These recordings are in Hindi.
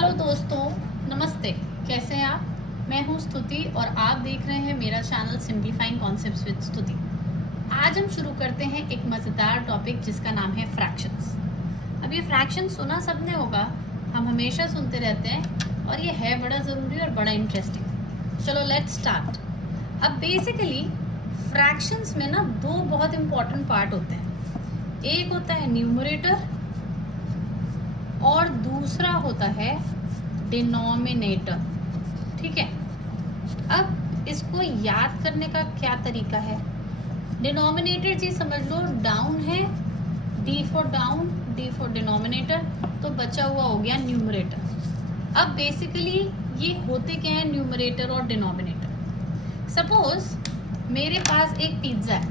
हेलो दोस्तों, नमस्ते। कैसे हैं आप? मैं हूं स्तुति और आप देख रहे हैं मेरा चैनल सिंप्लीफाइंग कॉन्सेप्ट्स विद स्तुति। आज हम शुरू करते हैं एक मज़ेदार टॉपिक जिसका नाम है फ्रैक्शंस। अब ये फ्रैक्शंस सुना सबने होगा, हम हमेशा सुनते रहते हैं और ये है बड़ा ज़रूरी और बड़ा इंटरेस्टिंग। चलो लेट्स स्टार्ट। अब बेसिकली फ्रैक्शंस में ना दो बहुत इम्पॉर्टेंट पार्ट होते हैं। एक होता है न्यूमरेटर और दूसरा होता है डिनोमिनेटर। ठीक है, अब इसको याद करने का क्या तरीका है? डिनोमिनेटर जी समझ लो डाउन है, D for down, D for denominator, तो बचा हुआ हो गया न्यूमरेटर। अब बेसिकली ये होते क्या है न्यूमरेटर और डिनोमिनेटर? सपोज मेरे पास एक पिज्ज़ा है,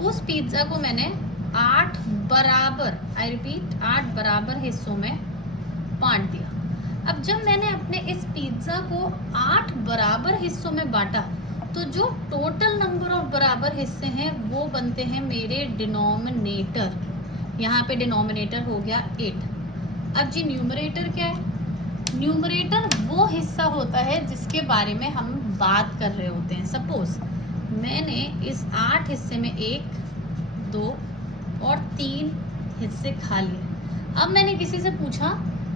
उस पिज्ज़ा को मैंने 8 बराबर, आई रिपीट 8 बराबर हिस्सों में बांट दिया। अब जब मैंने अपने इस पिज्ज़ा को 8 बराबर हिस्सों में बांटा तो जो टोटल नंबर ऑफ बराबर हिस्से हैं वो बनते हैं मेरे डिनोमिनेटर। यहाँ पे डिनोमिनेटर हो गया 8। अब जी न्यूमरेटर क्या है? न्यूमरेटर वो हिस्सा होता है जिसके बारे में हम बात कर रहे होते हैं। सपोज मैंने इस 8 हिस्से में 1, 2 और 3 हिस्से खा लिए। अब मैंने किसी से पूछा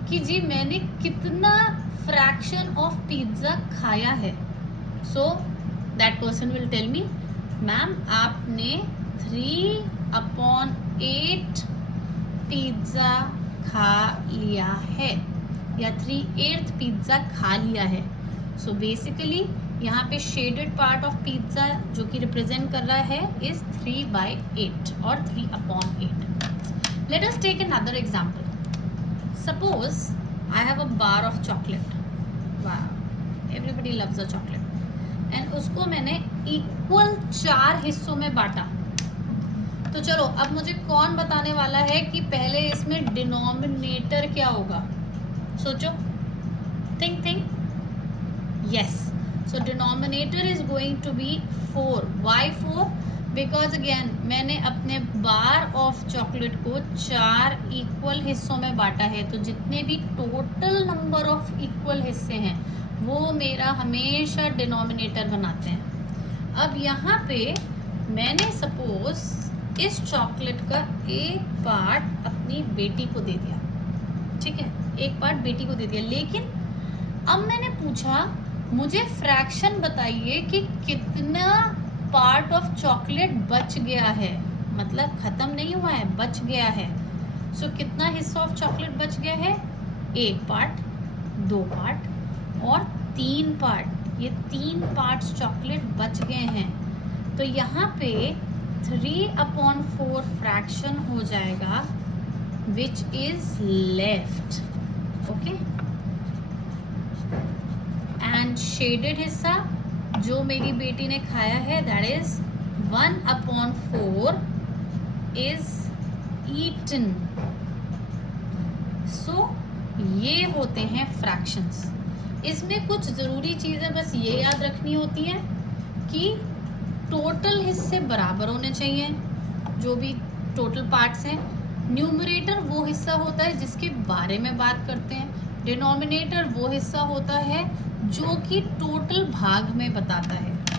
कि जी मैंने कितना फ्रैक्शन ऑफ पिज्ज़ा खाया है। So that person will tell me, ma'am आपने 3/8 पिज्ज़ा खा लिया है या 3/8 पिज्ज़ा खा लिया है। सो बेसिकली यहाँ पे शेडेड पार्ट ऑफ पिज्ज़ा जो कि रिप्रेजेंट कर रहा है इज 3/8 और 3/8। Let us take another example. Suppose I have a bar of chocolate. वाह, everybody loves a chocolate. And उसको मैंने इक्वल 4 हिस्सों में बांटा। तो चलो अब मुझे कौन बताने वाला है कि पहले इसमें डिनोमिनेटर क्या होगा? सोचो, think. Yes, so denominator is going to be 4. Why 4? Because again मैंने अपने बार ऑफ चॉकलेट को 4 इक्वल हिस्सों में बांटा है, तो जितने भी टोटल नंबर ऑफ इक्वल हिस्से हैं वो मेरा हमेशा डिनोमिनेटर बनाते हैं। अब यहाँ पे मैंने सपोज इस चॉकलेट का एक पार्ट अपनी बेटी को दे दिया। ठीक है, एक पार्ट बेटी को दे दिया, लेकिन अब मैंने पूछा मुझे फ्रैक्शन बताइए कि कितना पार्ट ऑफ चॉकलेट बच गया है, मतलब खत्म नहीं हुआ है, बच गया है। सो कितना हिस्सा ऑफ चॉकलेट बच गया है? 1 पार्ट, 2 पार्ट और 3 पार्ट। ये 3 पार्ट्स चॉकलेट बच गए हैं। तो यहाँ पे 3/4 फ्रैक्शन हो जाएगा which is left. Okay, and shaded हिस्सा जो मेरी बेटी ने खाया है दैट इज 1/4 इज ईटन। सो ये होते हैं फ्रैक्शंस। इसमें कुछ ज़रूरी चीज़ें बस ये याद रखनी होती हैं कि टोटल हिस्से बराबर होने चाहिए, जो भी टोटल पार्ट्स हैं। न्यूमरेटर वो हिस्सा होता है जिसके बारे में बात करते हैं, डिनोमिनेटर वो हिस्सा होता है जो कि टोटल भाग में बताता है।